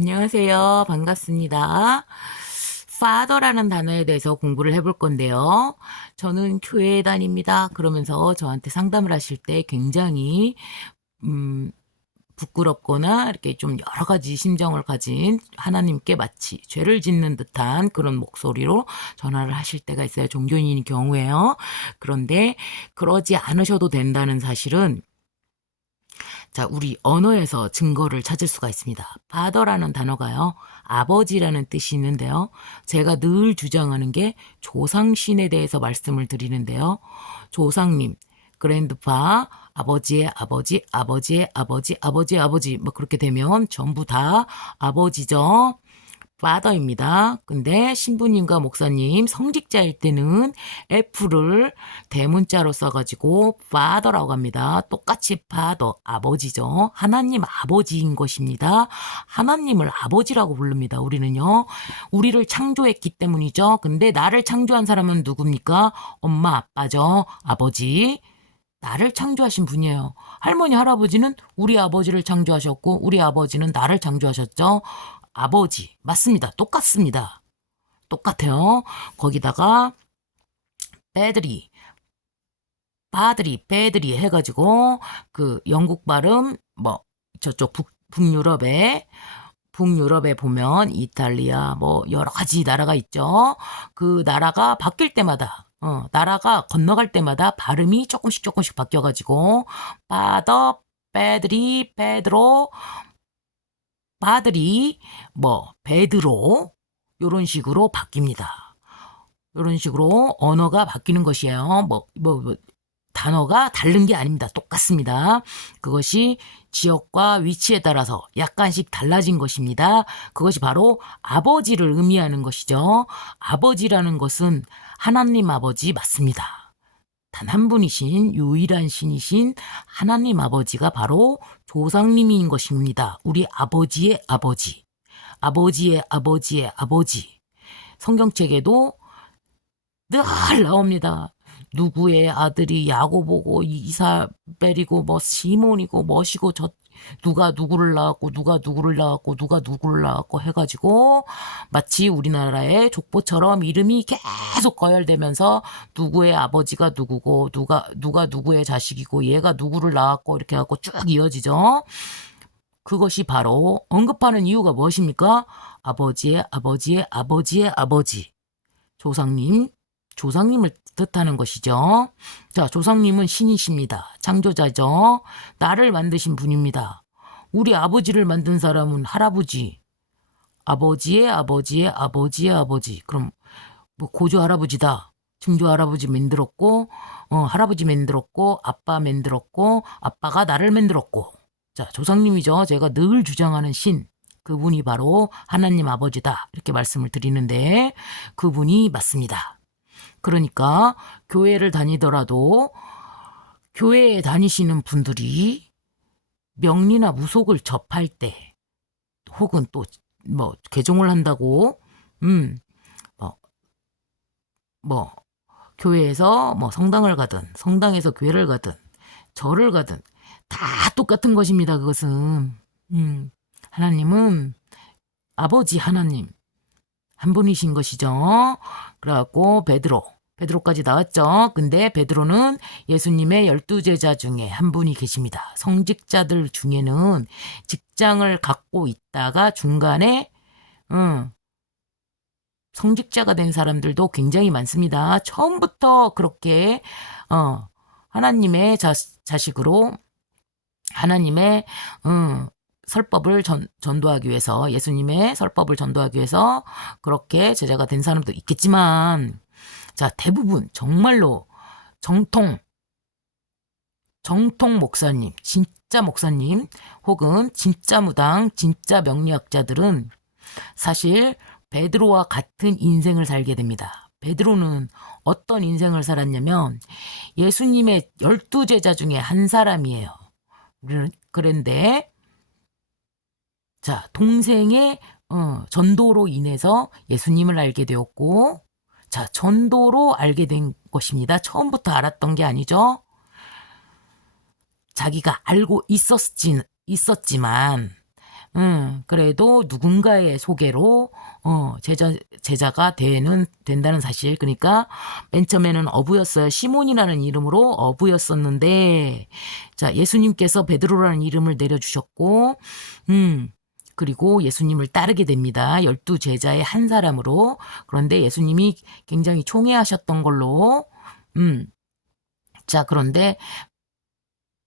안녕하세요. 반갑습니다. father라는 단어에 대해서 공부를 해볼 건데요. 저는 교회에 다닙니다. 그러면서 저한테 상담을 하실 때 굉장히 음, 부끄럽거나 이렇게 좀 여러 가지 심정을 가진 하나님께 마치 죄를 짓는 듯한 그런 목소리로 전화를 하실 때가 있어요. 종교인인 경우에요. 그런데 그러지 않으셔도 된다는 사실은 자, 우리 언어에서 증거를 찾을 수가 있습니다. father라는 단어가요, 아버지라는 뜻이 있는데요. 제가 늘 주장하는 게 조상신에 대해서 말씀을 드리는데요. 조상님, 그랜드파, 아버지의 아버지, 아버지의 아버지, 아버지의 아버지, 뭐 그렇게 되면 전부 다 아버지죠. father입니다. 근데 신부님과 목사님 성직자일 때는 F를 대문자로 써가지고 father라고 합니다. 똑같이 father, 아버지죠. 하나님 아버지인 것입니다. 하나님을 아버지라고 부릅니다. 우리는요. 우리를 창조했기 때문이죠. 근데 나를 창조한 사람은 누굽니까? 엄마, 아빠죠. 아버지. 나를 창조하신 분이에요. 할머니, 할아버지는 우리 아버지를 창조하셨고 우리 아버지는 나를 창조하셨죠. 아버지. 맞습니다. 똑같습니다. 똑같아요. 거기다가 빼들이, 빠들이, 빼들이 해가지고 그 영국 발음 뭐 저쪽 북유럽에 보면 이탈리아 뭐 여러 가지 나라가 있죠. 그 나라가 바뀔 때마다 나라가 건너갈 때마다 발음이 조금씩 바뀌어가지고 파더, 빼들이, 페드로, 빠들이 뭐 베드로 요런 식으로 바뀝니다. 요런 식으로 언어가 바뀌는 것이에요. 단어가 다른 게 아닙니다. 똑같습니다. 그것이 지역과 위치에 따라서 약간씩 달라진 것입니다. 그것이 바로 아버지를 의미하는 것이죠. 아버지라는 것은 하나님 아버지 맞습니다. 단 한 분이신 유일한 신이신 하나님 아버지가 바로 조상님인 것입니다. 우리 아버지의 아버지, 아버지의 아버지의 아버지. 성경책에도 늘 나옵니다. 누구의 아들이 야고보고 이사벨이고 뭐 시몬이고 뭐시고 저 누가 누구를 낳았고 누가 누구를 낳았고 누가 누구를 낳았고 해가지고 마치 우리나라의 족보처럼 이름이 계속 거열되면서 누구의 아버지가 누구고 누가 누구의 자식이고 얘가 누구를 낳았고 이렇게 해갖고 쭉 이어지죠. 그것이 바로 언급하는 이유가 무엇입니까? 아버지의 아버지의 아버지의 아버지. 조상님을 뜻하는 것이죠. 자, 조상님은 신이십니다. 창조자죠. 나를 만드신 분입니다. 우리 아버지를 만든 사람은 할아버지, 아버지의 아버지의 아버지의 아버지. 그럼 뭐 고조 할아버지다. 증조 할아버지 만들었고, 할아버지 만들었고, 아빠 만들었고, 아빠가 나를 만들었고. 자, 조상님이죠. 제가 늘 주장하는 신. 그분이 바로 하나님 아버지다. 이렇게 말씀을 드리는데, 그분이 맞습니다. 그러니까 교회를 다니더라도 교회에 다니시는 분들이 명리나 무속을 접할 때 혹은 또 뭐 개종을 한다고 뭐, 뭐 교회에서 뭐 성당을 가든 성당에서 교회를 가든 절을 가든 다 똑같은 것입니다. 그것은 하나님은 아버지 하나님 한 분이신 것이죠. 그래갖고 베드로까지 나왔죠. 근데 베드로는 예수님의 12제자 중에 한 분이 계십니다. 성직자들 중에는 직장을 갖고 있다가 중간에 성직자가 된 사람들도 굉장히 많습니다. 처음부터 그렇게 하나님의 자식으로 하나님의 설법을 전도하기 위해서 예수님의 설법을 전도하기 위해서 그렇게 제자가 된 사람도 있겠지만 자, 대부분 정말로 정통 목사님, 진짜 목사님 혹은 진짜 무당, 진짜 명리학자들은 사실 베드로와 같은 인생을 살게 됩니다. 베드로는 어떤 인생을 살았냐면 예수님의 12제자 중에 한 사람이에요. 그런데 자, 동생의 전도로 인해서 예수님을 알게 되었고, 자, 전도로 알게 된 것입니다. 처음부터 알았던 게 아니죠. 자기가 알고 있었지만 그래도 누군가의 소개로 제자가 된다는 사실. 그러니까 맨 처음에는 어부였어요. 시몬이라는 이름으로 어부였었는데, 자, 예수님께서 베드로라는 이름을 내려주셨고, 그리고 예수님을 따르게 됩니다. 12제자의 한 사람으로. 그런데 예수님이 굉장히 총애하셨던 걸로, 자, 그런데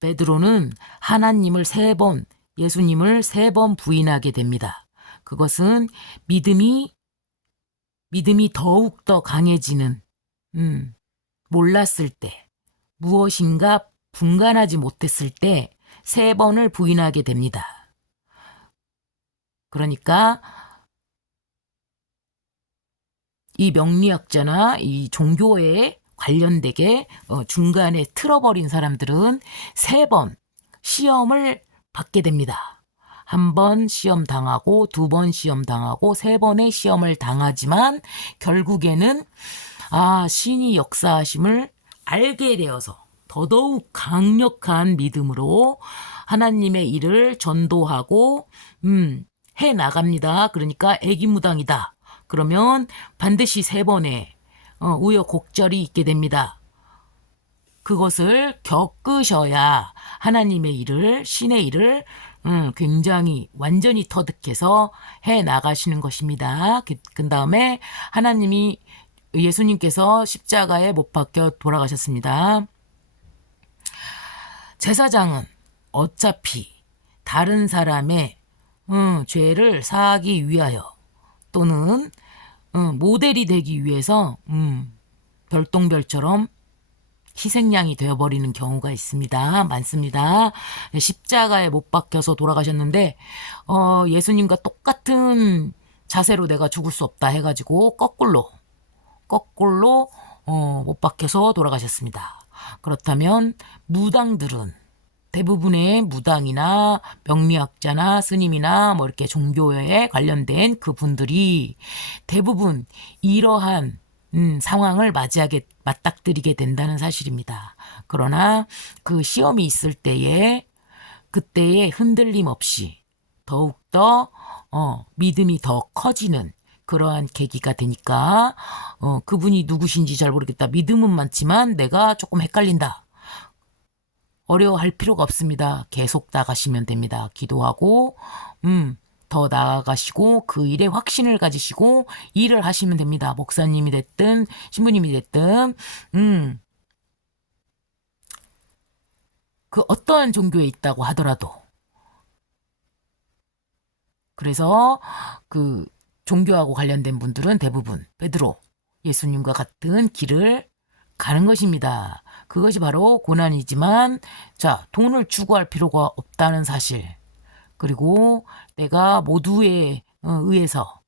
베드로는 하나님을 3번, 예수님을 3번 부인하게 됩니다. 그것은 믿음이 더욱더 강해지는, 몰랐을 때, 무엇인가 분간하지 못했을 때 3번을 부인하게 됩니다. 그러니까 이 명리학자나 이 종교에 관련되게 중간에 틀어버린 사람들은 3번 시험을 받게 됩니다. 1번 시험 당하고 2번 시험 당하고 3번의 시험을 당하지만 결국에는 신이 역사하심을 알게 되어서 더더욱 강력한 믿음으로 하나님의 일을 전도하고 해 나갑니다. 그러니까 애기무당이다. 그러면 반드시 3번의 우여곡절이 있게 됩니다. 그것을 겪으셔야 하나님의 일을, 신의 일을 굉장히 완전히 터득해서 해 나가시는 것입니다. 그 다음에 예수님께서 십자가에 못 박혀 돌아가셨습니다. 제사장은 어차피 다른 사람의 죄를 사하기 위하여 또는 모델이 되기 위해서 별똥별처럼 희생양이 되어버리는 경우가 있습니다. 많습니다. 십자가에 못 박혀서 돌아가셨는데 예수님과 똑같은 자세로 내가 죽을 수 없다 해가지고 거꾸로 못 박혀서 돌아가셨습니다. 그렇다면 무당들은 대부분의 무당이나 명리학자나 스님이나 뭐 이렇게 종교에 관련된 그분들이 대부분 이러한 상황을 맞닥뜨리게 된다는 사실입니다. 그러나 그 시험이 있을 때에 그때의 흔들림 없이 더욱더 믿음이 더 커지는 그러한 계기가 되니까 그분이 누구신지 잘 모르겠다. 믿음은 많지만 내가 조금 헷갈린다. 어려워할 필요가 없습니다. 계속 나가시면 됩니다. 기도하고 더 나아가시고 그 일에 확신을 가지시고 일을 하시면 됩니다. 목사님이 됐든 신부님이 됐든 그 어떠한 종교에 있다고 하더라도 그래서 그 종교하고 관련된 분들은 대부분 베드로 예수님과 같은 길을 가는 것입니다. 그것이 바로 고난이지만 돈을 추구할 필요가 없다는 사실. 그리고 내가 모두에 의해서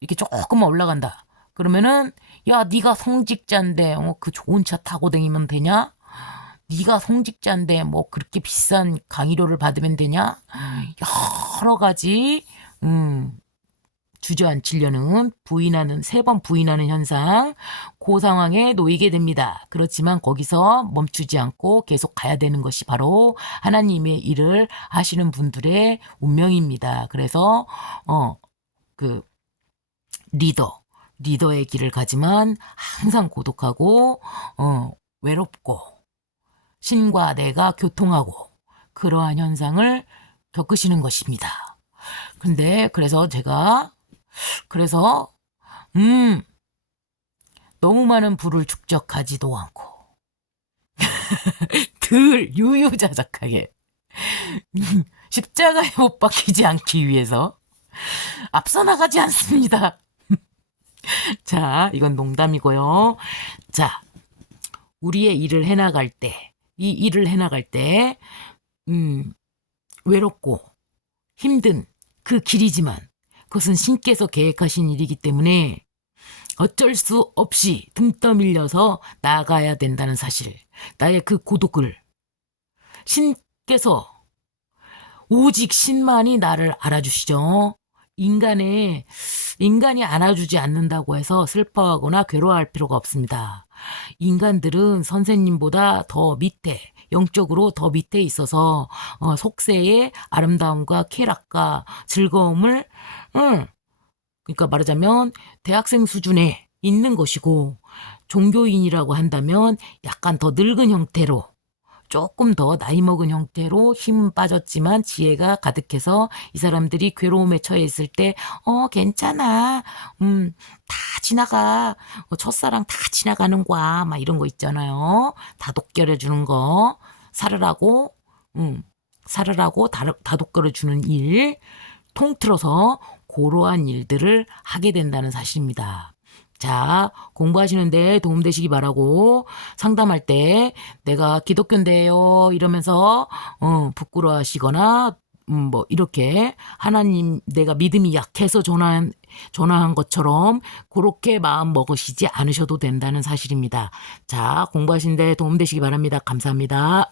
이렇게 조금만 올라간다. 그러면은 야 네가 성직자인데 그 좋은 차 타고 다니면 되냐? 네가 성직자인데 뭐 그렇게 비싼 강의료를 받으면 되냐? 여러 가지 주저앉히려는 3번 부인하는 현상, 그 상황에 놓이게 됩니다. 그렇지만 거기서 멈추지 않고 계속 가야 되는 것이 바로 하나님의 일을 하시는 분들의 운명입니다. 그래서 그 리더의 길을 가지만 항상 고독하고 외롭고 신과 내가 교통하고 그러한 현상을 겪으시는 것입니다. 근데 그래서 너무 많은 부를 축적하지도 않고 덜 유유자적하게 십자가에 못 박히지 않기 위해서 앞서 나가지 않습니다. 자, 이건 농담이고요. 자, 우리의 일을 해나갈 때, 이 일을 해나갈 때 외롭고 힘든 그 길이지만 그것은 신께서 계획하신 일이기 때문에 어쩔 수 없이 등 떠밀려서 나아가야 된다는 사실. 나의 그 고독을 신께서 오직 신만이 나를 알아주시죠. 인간이 알아주지 않는다고 해서 슬퍼하거나 괴로워할 필요가 없습니다. 인간들은 선생님보다 더 밑에 영적으로 더 밑에 있어서 속세의 아름다움과 쾌락과 즐거움을 그러니까 말하자면 대학생 수준에 있는 것이고 종교인이라고 한다면 약간 더 늙은 형태로 조금 더 나이 먹은 형태로 힘 빠졌지만 지혜가 가득해서 이 사람들이 괴로움에 처해 있을 때 괜찮아 다 지나가 첫사랑 다 지나가는 거야 막 이런 거 있잖아요. 다독거려 주는 거 살으라고 살으라고 다독거려 주는 일 통틀어서 그러한 일들을 하게 된다는 사실입니다. 자, 공부하시는데 도움되시기 바라고 상담할 때 내가 기독교인데요 이러면서 부끄러워하시거나 뭐 이렇게 하나님 내가 믿음이 약해서 전화한 것처럼 그렇게 마음 먹으시지 않으셔도 된다는 사실입니다. 자, 공부하시는데 도움되시기 바랍니다. 감사합니다.